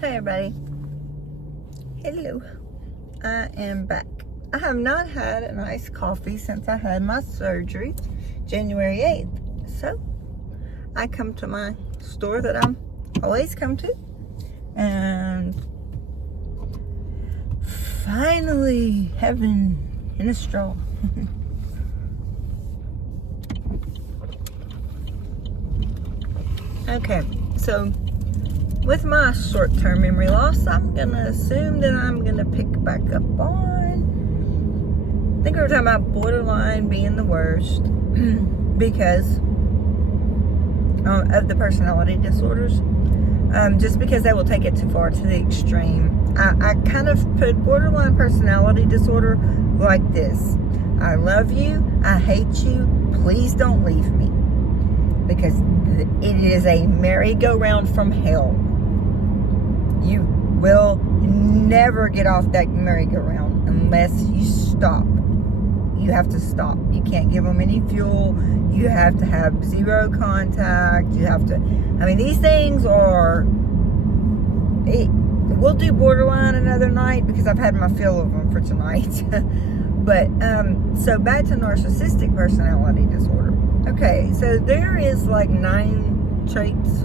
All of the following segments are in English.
Hey everybody. Hello. I am back. I have not had an iced coffee since I had my surgery January 8th. So I come to my store that I'm always come to, and finally heaven in a straw. Okay, so with my short-term memory loss, I'm gonna assume that I'm gonna pick back up on, I think we were talking about borderline being the worst because of the personality disorders, just because they will take it too far to the extreme. I kind of put borderline personality disorder like this: I love you, I hate you, please don't leave me, because it is a merry-go-round from hell. You will never get off that merry-go-round unless you stop. You have to stop. You can't give them any fuel. You have to have zero contact. You have to, I mean, these things are, we'll do borderline another night because I've had my fill of them for tonight. But, so back to narcissistic personality disorder. Okay, so there is like 9 traits,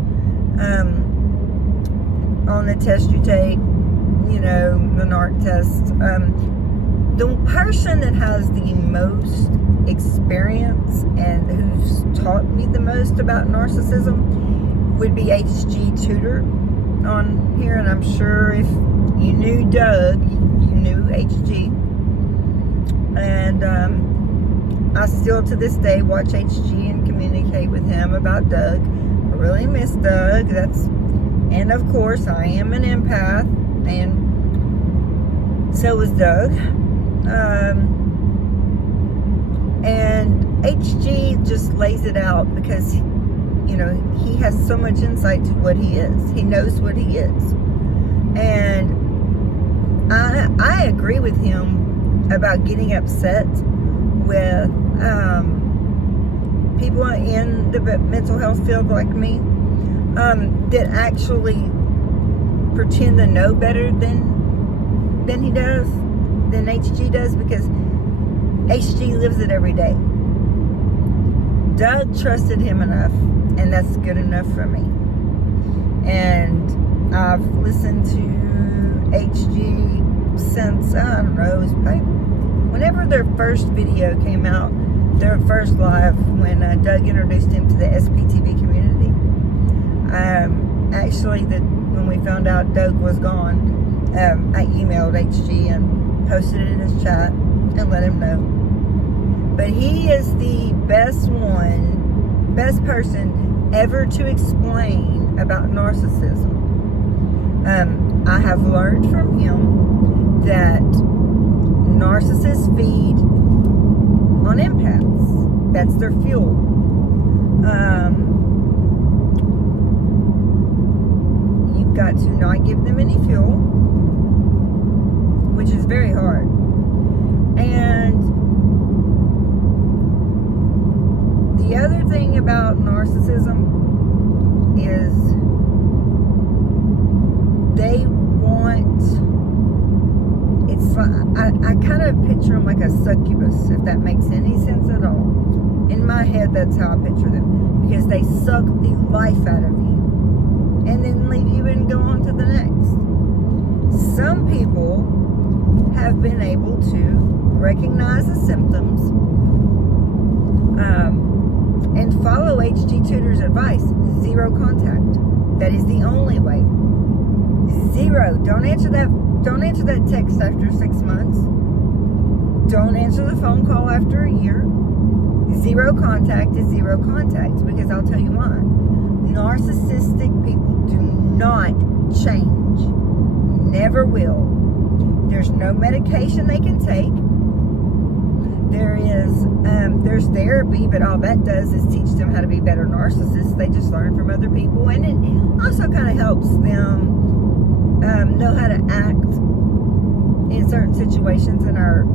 on the test you take, you know, the NARC test. The person that has the most experience and who's taught me the most about narcissism would be HG Tutor on here, and I'm sure if you knew Doug, you knew HG. And I still to this day watch HG and communicate with him about Doug. I really miss Doug. And of course, I am an empath, and so is Doug. And HG just lays it out because, you know, he has so much insight to what he is. He knows what he is. And I agree with him about getting upset with people in the mental health field like me, that actually pretend to know better than he does, than HG does, because HG lives it every day. Doug trusted him enough, and that's good enough for me. And I've listened to HG since, I don't know, it was probably whenever their first video came out, their first live, when Doug introduced him to the SPTV community. Actually, when we found out Doug was gone, I emailed HG and posted it in his chat and let him know. But he is the best person ever to explain about narcissism. I have learned from him that narcissists feed on empaths. That's their fuel. You've got to not give them any fuel, which is very hard. And the other thing about narcissism is they want, it's, I kind of picture them like a succubus, if that makes any sense at all. In my head, that's how I picture them, because they suck the life out of you and then leave you and go on to the next. Some people have been able to recognize the symptoms and follow HG Tutor's advice. Zero contact. That is the only way. Zero. Don't answer that text after 6 months. Don't answer the phone call after a year. Zero contact is zero contact, because I'll tell you why. Narcissistic people do not change. Never will. There's no medication they can take. There's therapy, but all that does is teach them how to be better narcissists. They just learn from other people, and it also kind of helps them know how to act in certain situations in our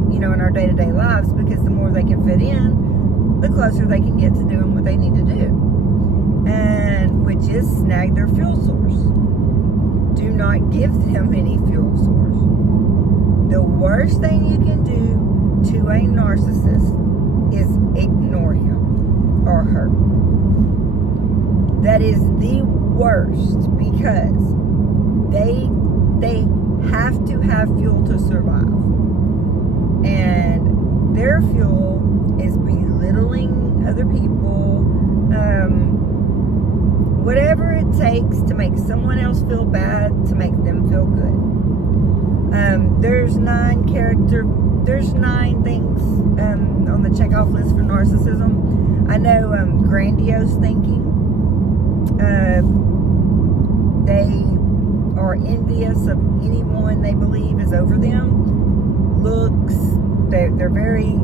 day-to-day lives, because the more they can fit in, the closer they can get to doing what they need to do, and which is snag their fuel source. Do not give them any fuel source. The worst thing you can do to a narcissist is ignore him or her. That is the worst, because they have to have fuel to survive. And their fuel is belittling other people, whatever it takes to make someone else feel bad, to make them feel good. There's 9 things on the checkoff list for narcissism. I know grandiose thinking. They are envious of anyone they believe is over them. Looks, they're very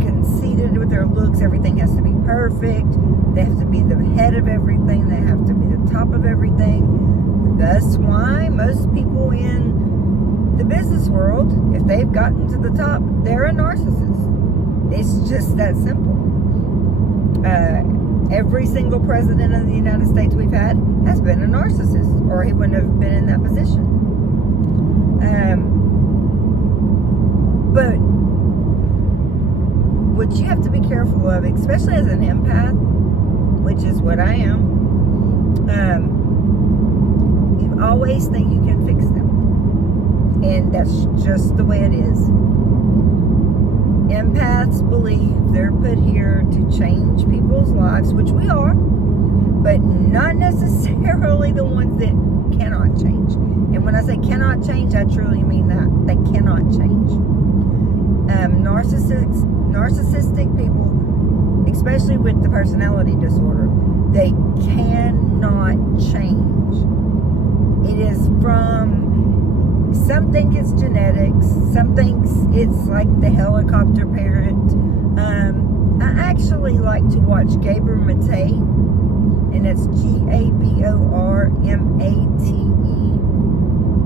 conceited with their looks. Everything has to be perfect. They have to be the head of everything. They have to be the top of everything. That's why most people in the business world, if they've gotten to the top, they're a narcissist. It's just that simple. Every single president of the United States we've had has been a narcissist, or he wouldn't have been in that position. But what you have to be careful of, especially as an empath, which is what I am, you always think you can fix them. And that's just the way it is. Empaths believe they're put here to change people's lives, which we are, but not necessarily the ones that cannot change. And when I say cannot change, I truly mean that. They cannot change. Narcissistic people, especially with the personality disorder, they cannot change. It is from, some think it's genetics, some think it's like the helicopter parent. I actually like to watch Gabor Mate, and it's Gabormate,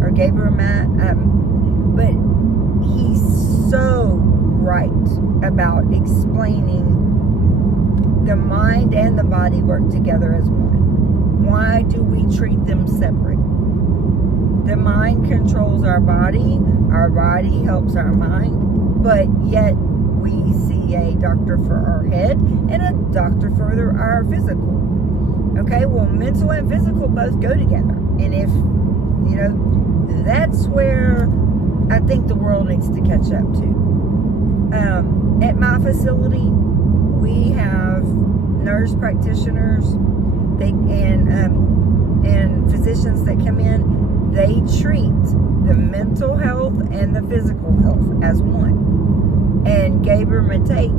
or Gabor Mate, but he's so right about explaining the mind and the body work together as one. Why do we treat them separate? The mind controls our body helps our mind, but yet we see a doctor for our head and a doctor for our physical. Okay, well, mental and physical both go together. And if, that's where I think the world needs to catch up to. At my facility, we have nurse practitioners, and physicians that come in. They treat the mental health and the physical health as one. And Gabor Mate,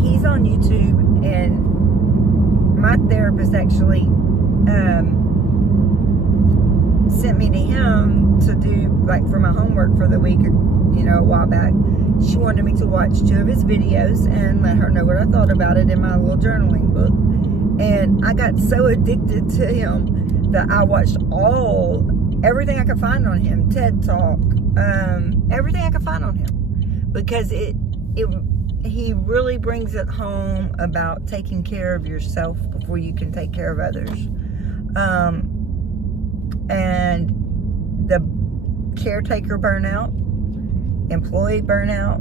he's on YouTube, and my therapist actually sent me to him to do, like, for my homework for the week, a while back. She wanted me to watch 2 of his videos and let her know what I thought about it in my little journaling book. And I got so addicted to him that I watched everything I could find on him, TED Talk, everything I could find on him, because he really brings it home about taking care of yourself before you can take care of others, and the caretaker burnout, employee burnout,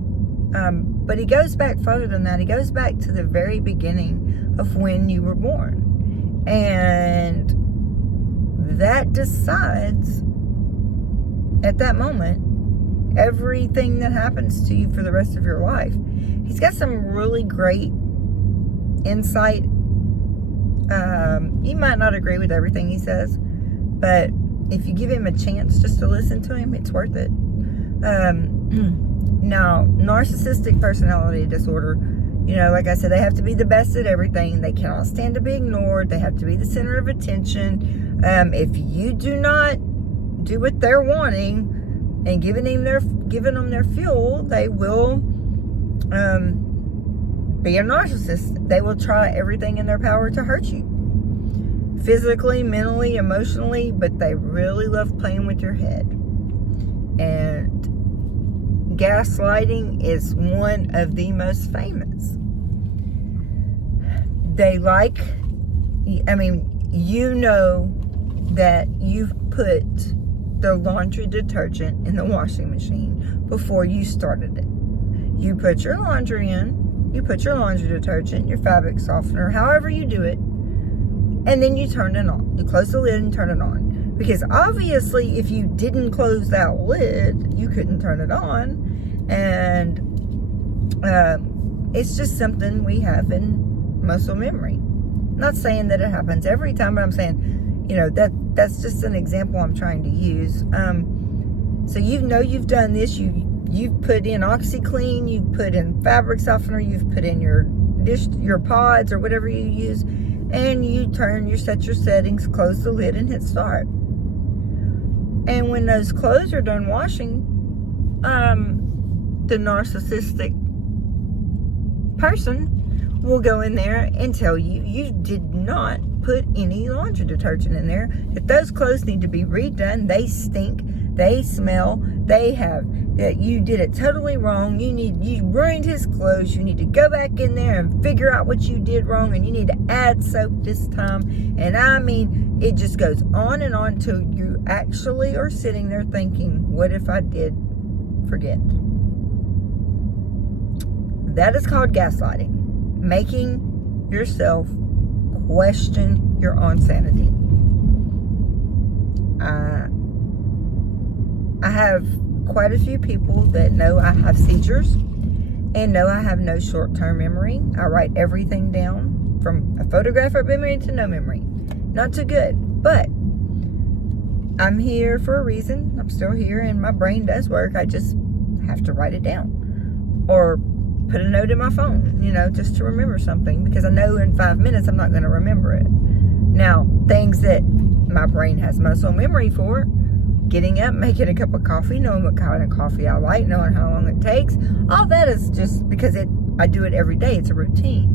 but he goes back further than that. He goes back to the very beginning of when you were born, and that decides at that moment everything that happens to you for the rest of your life. He's got some really great insight. You might not agree with everything he says, but if you give him a chance just to listen to him, it's worth it. Now, narcissistic personality disorder, like I said, they have to be the best at everything. They cannot stand to be ignored. They have to be the center of attention. If you do not do what they're wanting and giving them their fuel, they will be a narcissist. They will try everything in their power to hurt you, physically, mentally, emotionally, but they really love playing with your head. And gaslighting is one of the most famous. They that you've put the laundry detergent in the washing machine before you started it. You put your laundry in, you put your laundry detergent, your fabric softener, however you do it, and then you turn it on. You close the lid and turn it on. Because obviously, if you didn't close that lid, you couldn't turn it on. And it's just something we have in muscle memory. I'm not saying that it happens every time, but I'm saying, that's just an example I'm trying to use. So you've done this. You've put in OxyClean, you've put in fabric softener, you've put in your pods or whatever you use, and you set your settings, close the lid, and hit start. And when those clothes are done washing, the narcissistic person will go in there and tell you you did not put any laundry detergent in there, that those clothes need to be redone. They stink, they smell, that you did it totally wrong. You ruined his clothes. You need to go back in there and figure out what you did wrong, and you need to add soap this time. And I mean, it just goes on and on till you actually are sitting there thinking, what if I did forget? That is called gaslighting. Making yourself question your own sanity. I have quite a few people that know I have seizures and know I have no short-term memory. I write everything down, from a photograph of memory to no memory. Not too good, but I'm here for a reason. I'm still here and my brain does work. I just have to write it down or put a note in my phone, just to remember something, because I know in 5 minutes I'm not going to remember it. Now, things that my brain has muscle memory for, getting up, making a cup of coffee, knowing what kind of coffee I like, knowing how long it takes, all that is just because I do it every day. It's a routine.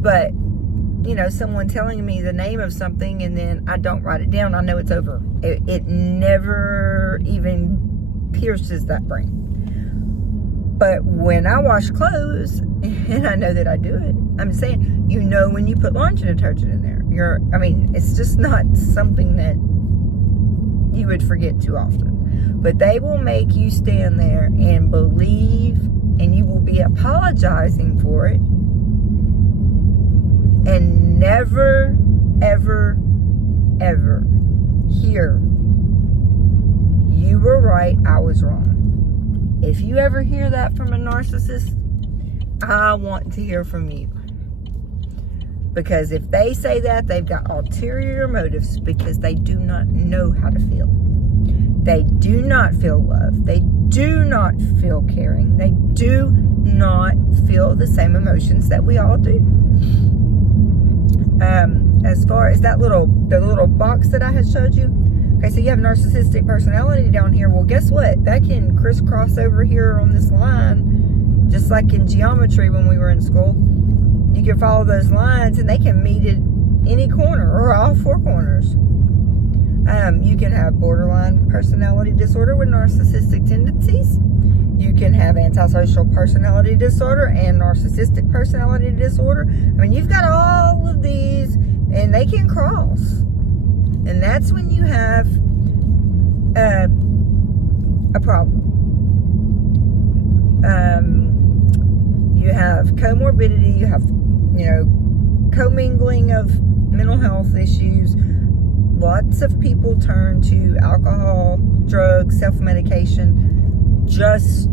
But, someone telling me the name of something and then I don't write it down, I know it's over. It never even pierces that brain. But when I wash clothes, and I know that I do it, I'm saying, when you put laundry detergent in there, it's just not something that you would forget too often. But they will make you stand there and believe, and you will be apologizing for it, and never, ever, ever hear, you were right, I was wrong. If you ever hear that from a narcissist, I want to hear from you. Because if they say that, they've got ulterior motives, because they do not know how to feel. They do not feel love. They do not feel caring. They do not feel the same emotions that we all do. As far as the little box that I had showed you, okay, so you have narcissistic personality down here. Well, guess what? That can crisscross over here on this line, just like in geometry when we were in school. You can follow those lines, and they can meet at any corner or all four corners. You can have borderline personality disorder with narcissistic tendencies. You can have antisocial personality disorder and narcissistic personality disorder. You've got all of these, and they can cross. And that's when you have a problem. You have comorbidity, you have, commingling of mental health issues. Lots of people turn to alcohol, drugs, self-medication, just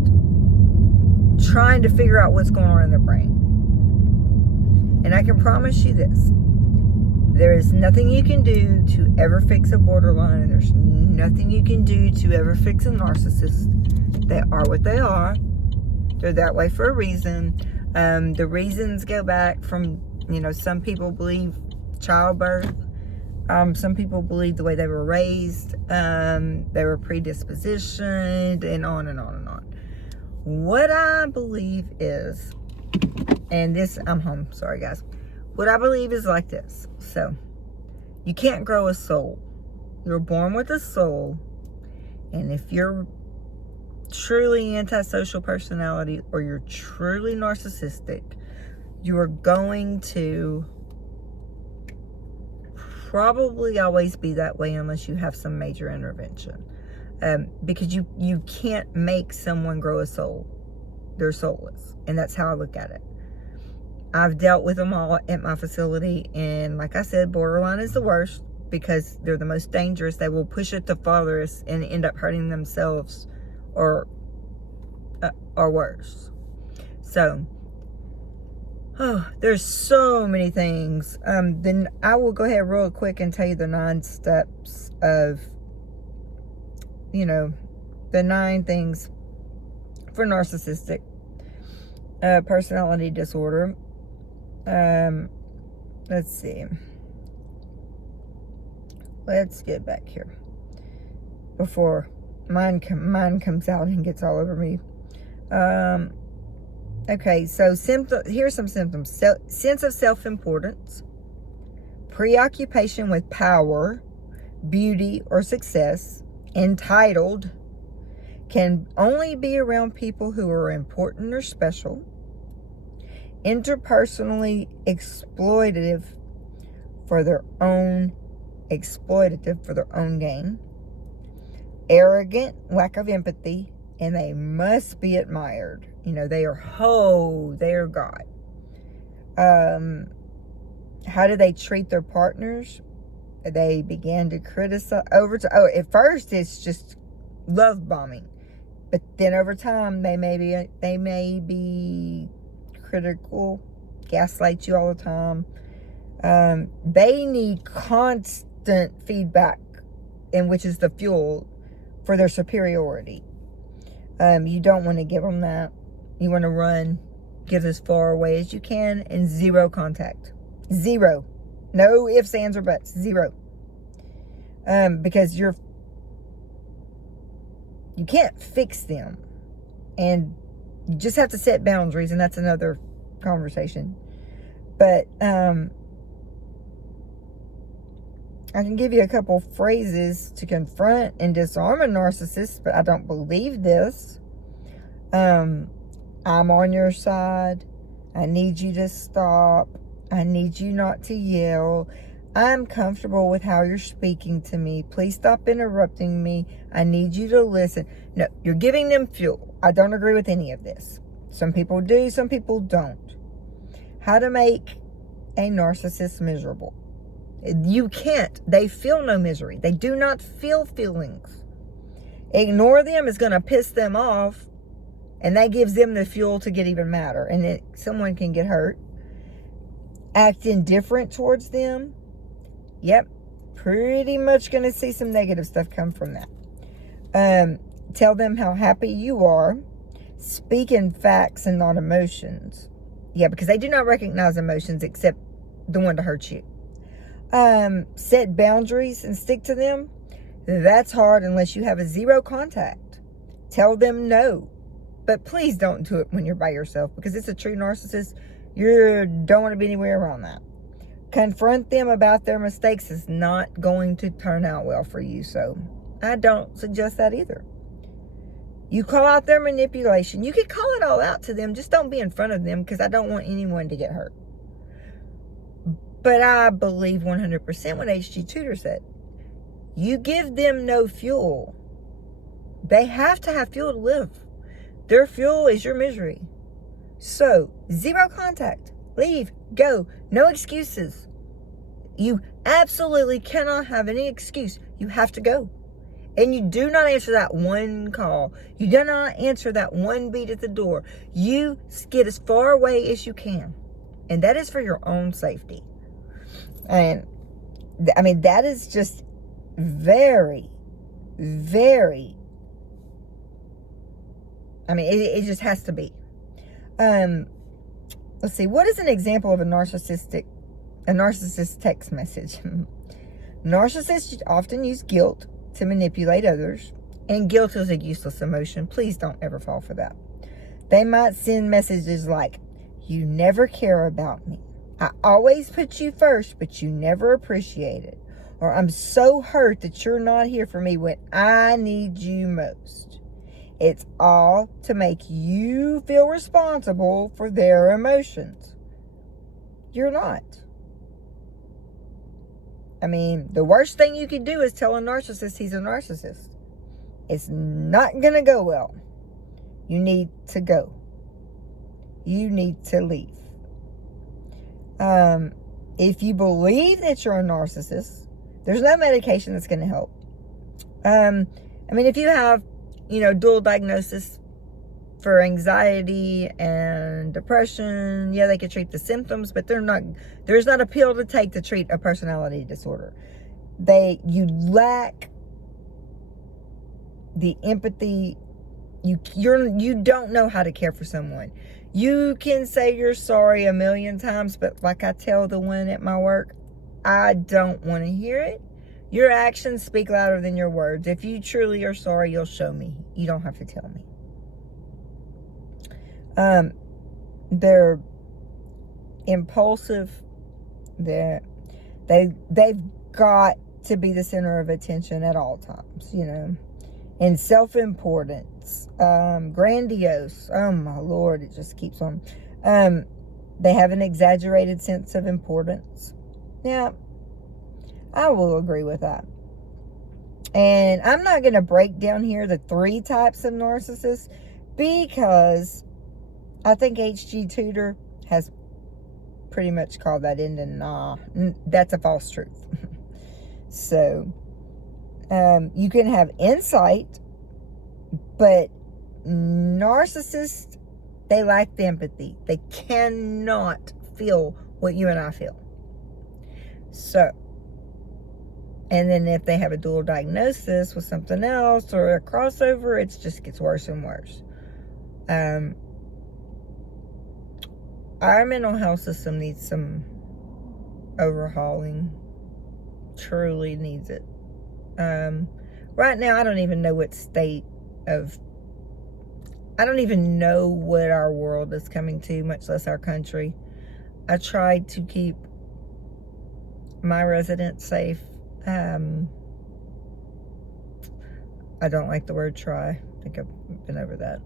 trying to figure out what's going on in their brain. And I can promise you this. There is nothing you can do to ever fix a borderline, and there's nothing you can do to ever fix a narcissist. They are what they are. They're that way for a reason. The reasons go back from, some people believe childbirth. Some people believe the way they were raised. They were predispositioned, and on and on and on. What I believe is, and this, I'm home, sorry guys. What I believe is like this. So, you can't grow a soul. You're born with a soul. And if you're truly antisocial personality or you're truly narcissistic, you are going to probably always be that way unless you have some major intervention. Because you can't make someone grow a soul. They're soulless. And that's how I look at it. I've dealt with them all at my facility. And like I said, borderline is the worst because they're the most dangerous. They will push it the farthest and end up hurting themselves or worse. So, there's so many things. Then I will go ahead real quick and tell you the 9 steps of, the 9 things for narcissistic personality disorder. Let's see. Let's get back here before mine comes out and gets all over me. Okay, so here's some symptoms. Sense of self-importance, preoccupation with power, beauty, or success, entitled, can only be around people who are important or special, interpersonally exploitative for their own gain, arrogant, lack of empathy, and they must be admired. They are God. How do they treat their partners? They began to criticize at first it's just love bombing, but then over time they may be critical, gaslight you all the time. They need constant feedback, and which is the fuel for their superiority. You don't want to give them that. You want to run, get as far away as you can, and 0 contact. 0. No ifs, ands, or buts. 0. Because you can't fix them. And you just have to set boundaries, and that's another conversation. But I can give you a couple phrases to confront and disarm a narcissist, but I don't believe this. I'm on your side. I need you to stop. I need you not to yell. I'm comfortable with how you're speaking to me. Please stop interrupting me. I need you to listen. No, you're giving them fuel. I don't agree with any of this. Some people do, some people don't. How to make a narcissist miserable. You can't. They feel no misery. They do not feel feelings. Ignore them is going to piss them off, and that gives them the fuel to get even madder, and someone can get hurt. Act indifferent towards them. Yep, pretty much going to see some negative stuff come from that. Tell them how happy you are. Speak in facts and not emotions. Yeah, because they do not recognize emotions except the one to hurt you. Set boundaries and stick to them. That's hard unless you have a 0 contact. Tell them no. But please don't do it when you're by yourself, because it's a true narcissist. You don't want to be anywhere around that. Confront them about their mistakes is not going to turn out well for you. So I don't suggest that either. You call out their manipulation. You can call it all out to them. Just don't be in front of them, because I don't want anyone to get hurt. But I believe 100% what H.G. Tudor said. You give them no fuel. They have to have fuel to live. Their fuel is your misery. So, 0 contact. Leave. Go. No excuses. You absolutely cannot have any excuse. You have to go. And you do not answer that one call. You do not answer that one beat at the door. You get as far away as you can. And that is for your own safety. And, I mean, that is just very, very, I mean, it just has to be. Let's see. What is an example of a narcissist text message? Narcissists often use guilt to manipulate others. And guilt is a useless emotion. Please don't ever fall for that. They might send messages like, you never care about me. I always put you first, but you never appreciate it. Or I'm so hurt that you're not here for me when I need you most. It's all to make you feel responsible for their emotions. You're not. I mean, the worst thing you could do is tell a narcissist he's a narcissist. It's not going to go well. You need to go. You need to leave. If you believe that you're a narcissist, there's no medication that's going to help. I mean, if you have, dual diagnosis for anxiety and depression, yeah, they could treat the symptoms, but there's not a pill to take to treat a personality disorder. You lack the empathy. You don't know how to care for someone. You can say you're sorry a million times, but like I tell the one at my work, I don't want to hear it. Your actions speak louder than your words. If you truly are sorry, you'll show me. You don't have to tell me. They're impulsive. They've got to be the center of attention at all times, and self-importance, grandiose. Oh my Lord, it just keeps on. They have an exaggerated sense of importance. Yeah, I will agree with that. And I'm not going to break down here the 3 types of narcissists, because I think H.G. Tudor has pretty much called that into that's a false truth. So, you can have insight, but narcissists, they lack the empathy. They cannot feel what you and I feel. So, and then if they have a dual diagnosis with something else or a crossover, it just gets worse and worse. Our mental health system needs some overhauling. Truly needs it. Right now, I don't even know I don't even know what our world is coming to, much less our country. I tried to keep my residents safe. I don't like the word try. I think I've been over that.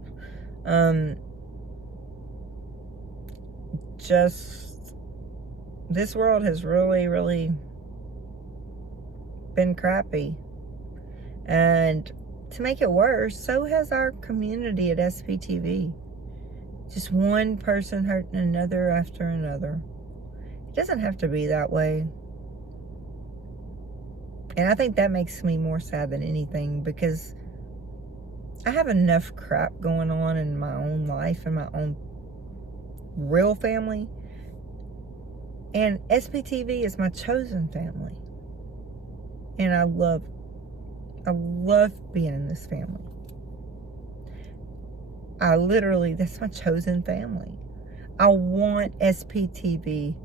Just, this world has really, really been crappy. And to make it worse, so has our community at SPTV. Just one person hurting another after another. It doesn't have to be that way. And I think that makes me more sad than anything, because I have enough crap going on in my own life and my own real family. And SPTV is my chosen family. And I love being in this family. That's my chosen family. I want SPTV,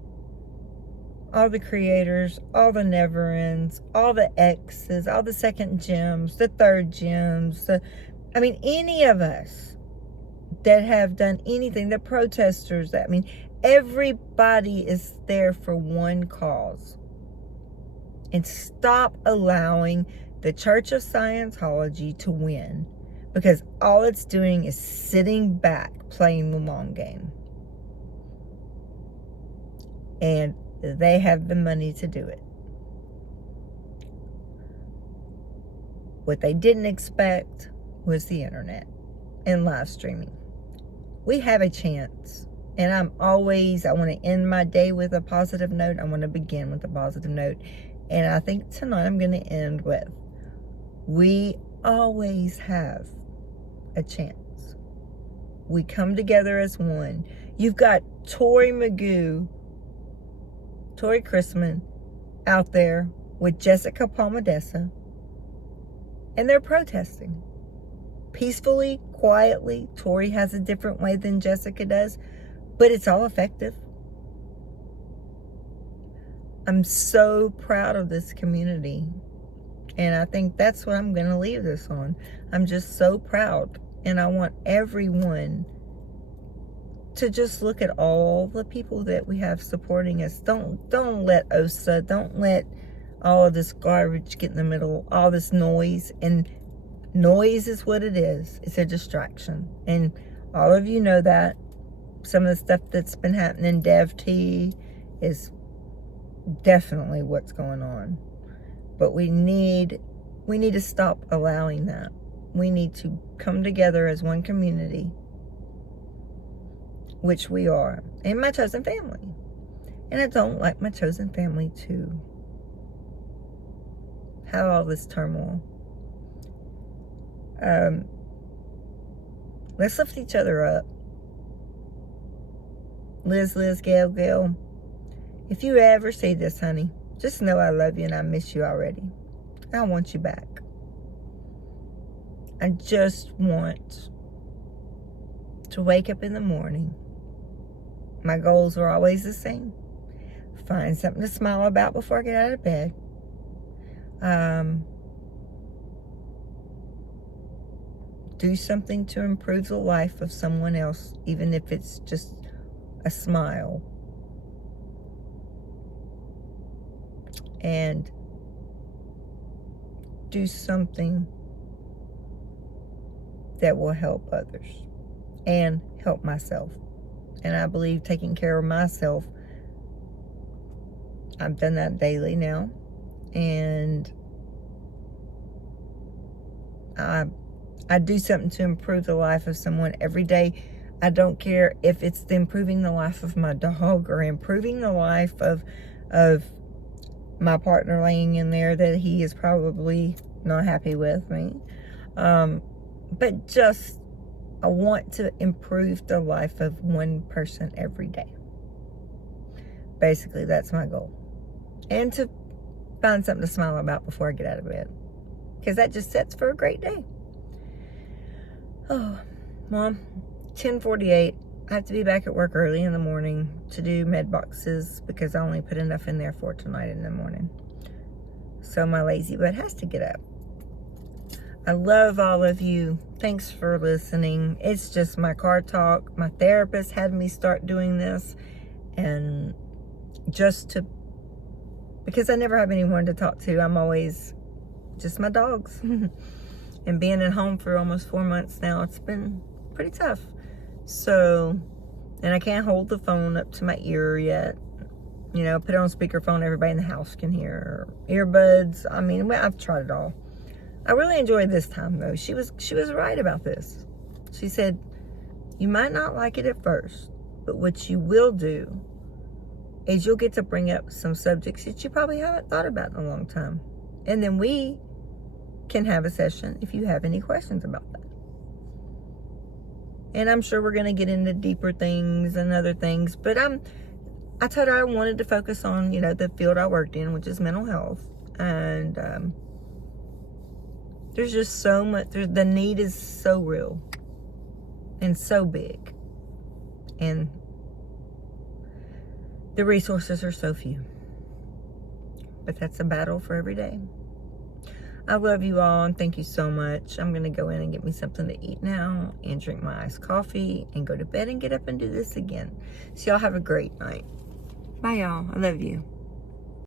all the creators, all the never ends, all the exes, all the second gems, the third gems, any of us that have done anything, the protesters, everybody is there for one cause. And stop allowing the Church of Scientology to win, because all it's doing is sitting back playing the long game. And they have the money to do it. What they didn't expect was the internet and live streaming. We have a chance. And I want to end my day with a positive note. I want to begin with a positive note. And I think tonight I'm going to end with, we always have a chance. We come together as one. You've got Tori Chrisman out there with Jessica Palmadessa, and they're protesting peacefully, quietly. Tori has a different way than Jessica does, but it's all effective. I'm so proud of this community, and I think that's what I'm going to leave this on. I'm just so proud, and I want everyone to just look at all the people that we have supporting us. Don't let OSA, don't let all of this garbage get in the middle, all this noise. And noise is what it is. It's a distraction. And all of you know that. Some of the stuff that's been happening in DevT is definitely what's going on. But we need to stop allowing that. We need to come together as one community, which we are, and my chosen family. And I don't like my chosen family to have all this turmoil. Let's lift each other up. Liz, Gail. If you ever see this, honey, just know I love you and I miss you already. I want you back. I just want to wake up in the morning. My goals are always the same. Find something to smile about before I get out of bed. Do something to improve the life of someone else, even if it's just a smile. And do something that will help others and help myself. And I believe taking care of myself, I've done that daily now. And I do something to improve the life of someone every day. I don't care if it's improving the life of my dog or improving the life of my partner laying in there that he is probably not happy with me. But just, I want to improve the life of one person every day. Basically, that's my goal. And to find something to smile about before I get out of bed. Because that just sets for a great day. Oh, Mom, 10:48. I have to be back at work early in the morning to do med boxes because I only put enough in there for tonight in the morning. So my lazy butt has to get up. I love all of you. Thanks for listening. It's just my car talk. My therapist had me start doing this. And because I never have anyone to talk to, I'm always just my dogs. And being at home for almost 4 months now, it's been pretty tough. So, and I can't hold the phone up to my ear yet. You know, put it on speakerphone, everybody in the house can hear. Earbuds, I mean, I've tried it all. I really enjoyed this time, though. She was right about this. She said, you might not like it at first, but what you will do is you'll get to bring up some subjects that you probably haven't thought about in a long time. And then we can have a session if you have any questions about that. And I'm sure we're going to get into deeper things and other things. But I told her I wanted to focus on, you know, the field I worked in, which is mental health. And there's just so much. The need is so real and so big. And the resources are so few. But that's a battle for every day. I love you all and thank you so much. I'm going to go in and get me something to eat now and drink my iced coffee and go to bed and get up and do this again. So y'all have a great night. Bye y'all. I love you.